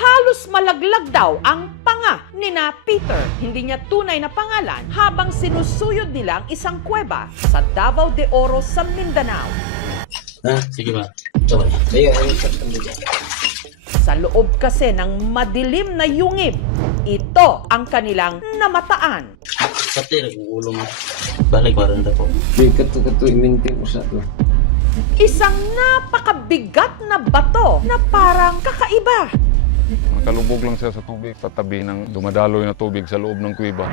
Halos malaglag daw ang panga ni na Peter, hindi niya tunay na pangalan, habang sinusuyod nila ang isang kuweba sa Davao de Oro sa Mindanao. Sige ba? Ito ba? Ayun. Sa loob kasi ng madilim na yungib, ito ang kanilang namataan. Pati nag-uulo mo. Balik pa rin po. Di kato-kato iminti mo sa to. Isang napakabigat na bato na parang kakaiba. Nakalubog lang siya sa tubig, sa tabi ng dumadaloy na tubig sa loob ng kuweba.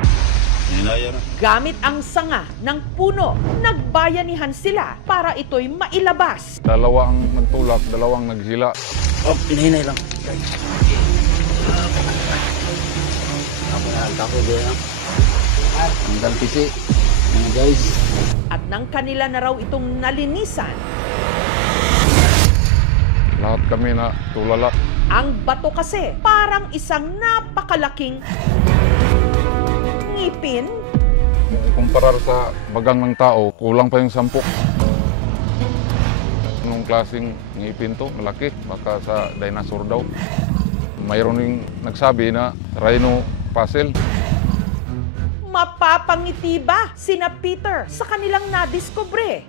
Nilaya na. Gamit ang sanga ng puno, nagbayanihan sila para ito'y mailabas. Dalawa ang nagtulak, dalawang naghila. Oh, hinahinay lang. Ako na, ako din. Ang dalpisi. Guys. At nang kanila na raw itong nalinisan, Lahat kami na tulala. ang bato kasi parang isang napakalaking ngipin. Kumparar sa bagang ng tao, kulang pa yung 10. Anong klaseng ngipin to? Malaki. Baka sa dinosaur daw. Mayroon yung nagsabi na rhino fossil. Mapapangiti ba sina Peter sa kanilang nadiskubre?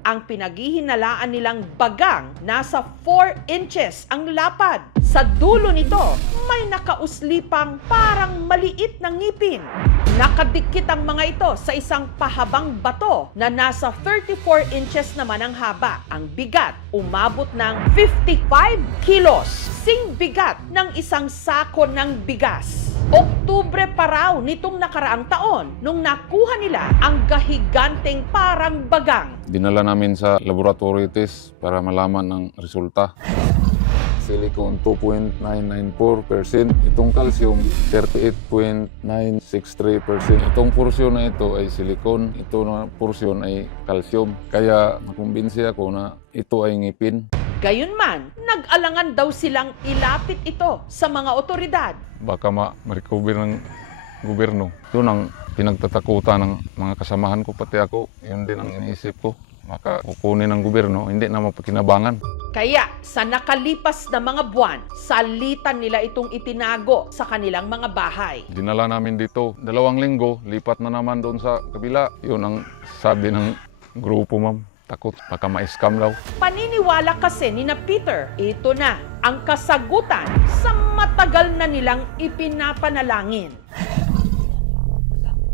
Ang pinaghihinalaan nilang bagang nasa 4 inches ang lapad. Sa dulo nito, may nakauslipang parang maliit na ngipin. Nakadikit ang mga ito sa isang pahabang bato na nasa 34 inches naman ang haba. Ang bigat, umabot ng 55 kilos. Sing bigat ng isang sako ng bigas. Oktubre pa raw nitong nakaraang taon nung nakuha nila ang gahiganteng parang bagang. Dinala namin sa laboratory test para malaman ng resulta. Silicon 2.994%. Itong calcium 38.963%. Itong porsyon na ito ay silicon. Ito na porsyon ay calcium. Kaya nakumbinsi ako na ito ay ngipin. Gayunman, nag-alangan daw silang ilapit ito sa mga otoridad. Baka ma-recover ng gobyerno. Yun ang pinagtatakutan ng mga kasamahan ko, pati ako. Yun din ang iniisip ko. Maka kukunin ng gobyerno, hindi na mapakinabangan. Kaya sa nakalipas na mga buwan, salitan nila itong itinago sa kanilang mga bahay. Dinala namin dito. 2 linggo, lipat na naman doon sa kabila. Yun ang sabi ng grupo, ma'am. Takot, baka ma-scam daw. Paniniwala kasi ni na Peter, ito na ang kasagutan sa matagal na nilang ipinapanalangin.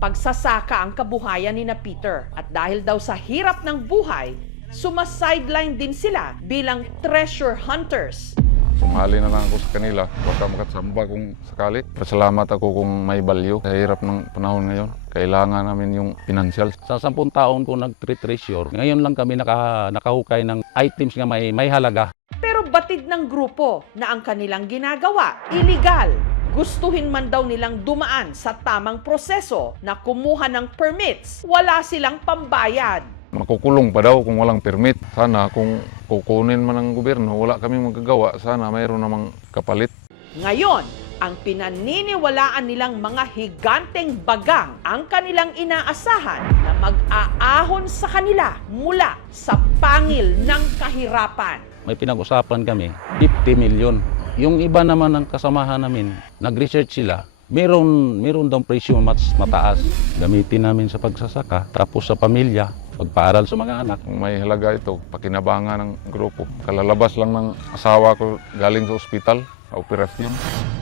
Pagsasaka ang kabuhayan ni na Peter at dahil daw sa hirap ng buhay, sumasideline din sila bilang treasure hunters. Sumali na lang ako sa kanila, baka makasamba kung sakali. Pasalamat ako kung may value sa hirap ng panahon ngayon. Kailangan namin yung financial. Sa 10 taon ko nag-treasure, ngayon lang kami nakahukay ng items nga may halaga. Pero batid ng grupo na ang kanilang ginagawa, illegal. Gustuhin man daw nilang dumaan sa tamang proseso na kumuha ng permits, wala silang pambayad. Makukulong pa daw kung walang permit. Sana kung kukunin man ng gobyerno, wala kami magagawa. Sana mayroon namang kapalit. Ngayon, ang pinaniniwalaan nilang mga higanteng bagang ang kanilang inaasahan na mag-aahon sa kanila mula sa pangil ng kahirapan. May pinag-usapan kami, 50 million. Yung iba naman ng kasamahan namin, nag-research sila, meron daw presyo mas mataas. Gamitin namin sa pagsasaka, tapos sa pamilya, pagpaaral sa mga anak. Kung may halaga ito, pakinabangan ng grupo. Kalalabas lang ng asawa ko galing sa ospital, sa operasyon.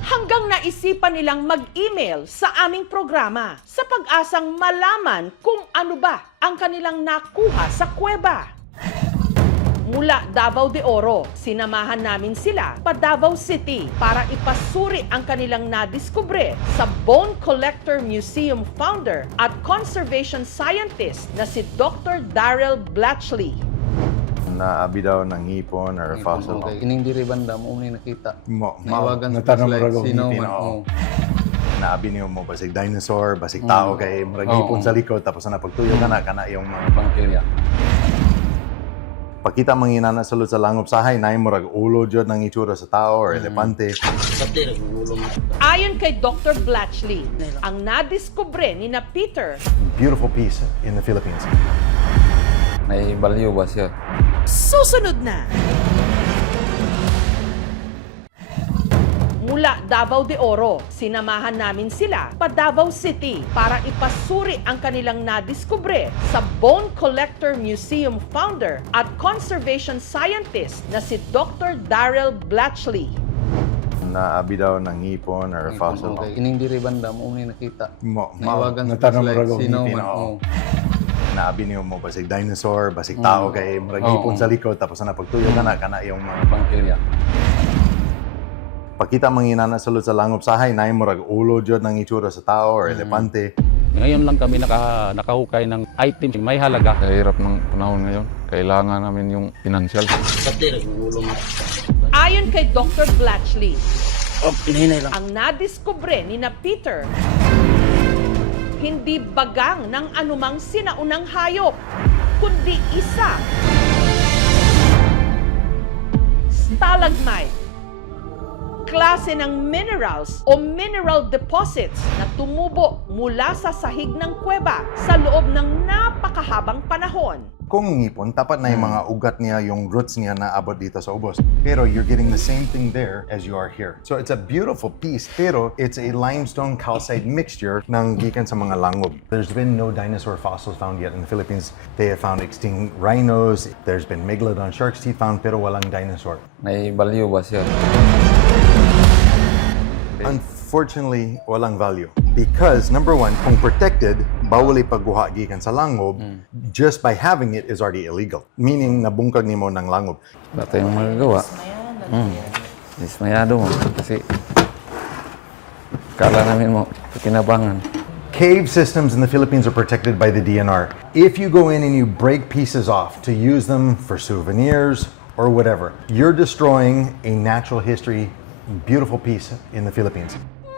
Hanggang naisipan nilang mag-email sa aming programa sa pag-asang malaman kung ano ba ang kanilang nakuha sa kuweba. Mula Davao de Oro, sinamahan namin sila pa Davao City para ipasuri ang kanilang nadiskubre sa Bone Collector Museum founder at conservation scientist na si Dr. Daryl Blatchley. Naabi daw ng hipon or fossil. Okay. Kining diri banda mo ni nakita. Naiwagan Naiwagan sa natanong flashlight. mo Sino ngipin, man. oo. Oo. Naabi niyo mo basig dinosaur, basig tao kay murag hipon sa likod tapos na pagtuyo kana yung mga Pang-area. pakita mangina na sulod sa langop sahay na murag ulo jud ng itsura sa tao or elepante. Pati nag-uulo mo. Ayon kay Dr. Blatchley, ang nadiskubre ni na Peter, Beautiful piece in the Philippines. May value ba siya? susunod na. Davao de Oro. Sinamahan namin sila pa Davao City para ipasuri ang kanilang nadiskubre sa Bone Collector Museum founder at conservation scientist na si Dr. Daryl Blatchley. Naabi daw ng ngipon or fossil. Okay. Ining diri banda mo ni nakita. Natanong Nawagan sa mo flashlight, rago sino ngipin, man, oo. oo. Naabi niyo mo basig dinosaur, basig tao kay murag ngipon sa likod tapos na pagtuyo kana yung mga Pang area. pakita mangina na sulod sa langob sahay na yung murag ulo jud ng itsura sa tao or elepante. Ngayon lang kami nakahukay ng item may halaga. Sa hirap ng panahon ngayon, kailangan namin yung financial. Pati, nag-ulo mo. Ayon kay Dr. Blatchley, Oh, hinahinay lang. ang nadiskubre ni na Peter hindi bagang ng anumang sinaunang hayop, kundi isa. Stalagmite, klase ng minerals o mineral deposits na tumubo mula sa sahig ng kuweba sa loob ng napakahabang panahon. Kung ngipon, tapat na yung mga ugat niya, yung roots niya na abot dito sa ubos. Pero you're getting the same thing there as you are here. So it's a beautiful piece, pero it's a limestone calcite mixture ng gikan sa mga langob. There's been no dinosaur fossils found yet in the Philippines. They have found extinct rhinos. There's been megalodon sharks teeth found, pero walang dinosaur. May value ba siya? Unfortunately, walang value. Because, number one, kung protected, bawal ipagguha gikan sa langob, just by having it is already illegal. Meaning, nabungkag nimo ng langob. Wala tayong magagawa. Dismayado mo. Kasi kala namin mo, kinabangan. Cave systems in the Philippines are protected by the DNR. If you go in and you break pieces off to use them for souvenirs or whatever, you're destroying a natural history, beautiful piece in the Philippines.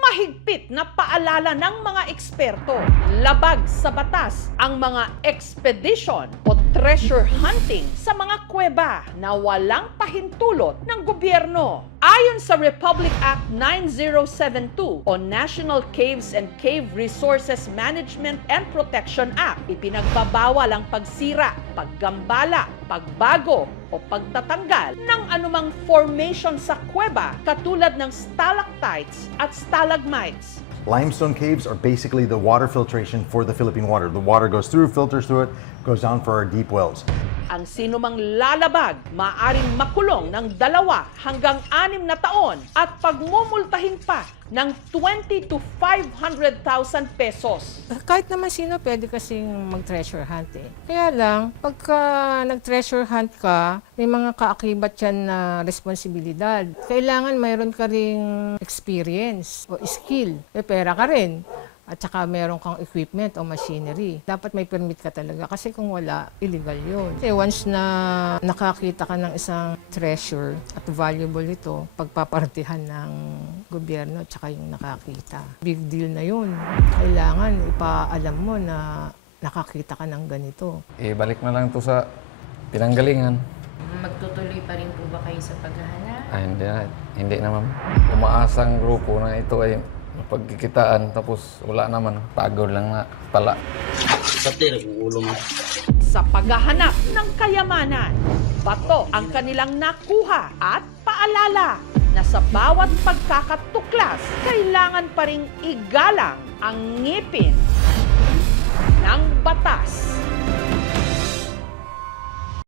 Mahigpit na paalala ng mga eksperto, labag sa batas ang mga expedition o treasure hunting sa mga kuweba na walang pahintulot ng gobyerno. Ayon sa Republic Act 9072 o National Caves and Cave Resources Management and Protection Act, ipinagbabawal ang pagsira, paggambala, pagbago o pagtatanggal ng anumang formation sa kuweba katulad ng stalactites at stalagmites. Limestone caves are basically the water filtration for the Philippine water. The water goes through, filters through it, goes down for our deep wells. Ang sinumang lalabag maaaring makulong ng 2 hanggang 6 na taon at pagmumultahin pa ng 20 to 500,000 pesos. Kahit naman sino pwede kasing mag-treasure hunt eh. Kaya lang, pagka nag-treasure hunt ka, may mga kaakibat yan na responsibilidad. Kailangan mayroon ka ring experience o skill. May pera ka rin. At saka meron kang equipment o machinery. Dapat may permit ka talaga kasi kung wala, illegal yun. Kasi once na nakakita ka ng isang treasure at valuable ito, pagpapartihan ng gobyerno at saka yung nakakita. Big deal na yun. Kailangan ipaalam mo na nakakita ka ng ganito. Balik na lang to sa pinanggalingan. Magtutuloy pa rin po ba kayo sa paghahanap? Hindi na ma'am. Umaasang grupo na ito ay pagkikitaan tapos wala naman. Pagod lang na pala. Pati, nag-ulo mo. Sa paghahanap ng kayamanan, bato ang kanilang nakuha at paalala na sa bawat pagkakatuklas, kailangan pa ring igalang ang ngipin ng batas.